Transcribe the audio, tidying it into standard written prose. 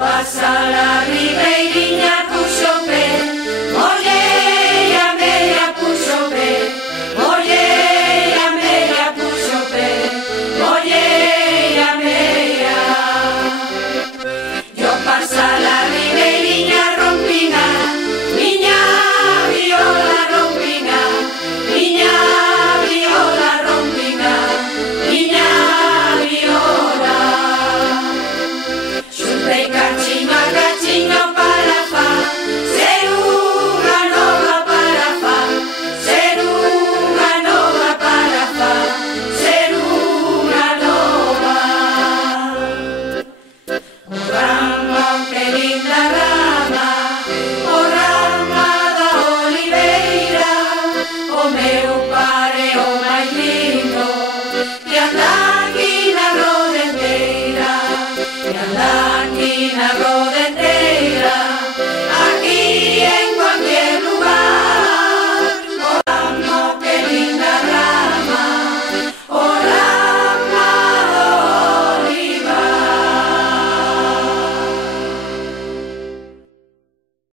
Pasa la ribeiriña puxo pé, oye, a media puxo pé, oye, a media puxo pé, oye, a media. Yo pasa la ribeiriña rompina, miña viola rompina, miña viola rompina, miña viola. Xuntei cachiño a cachiño para fa, ser unha nova para fa, ser unha nova para fa, ser unha nova. O rama, que linda rama, o rama da oliveira, o meu pare o máis lindo, que anda aquí na rodenteira, que anda aquí na rodenteira.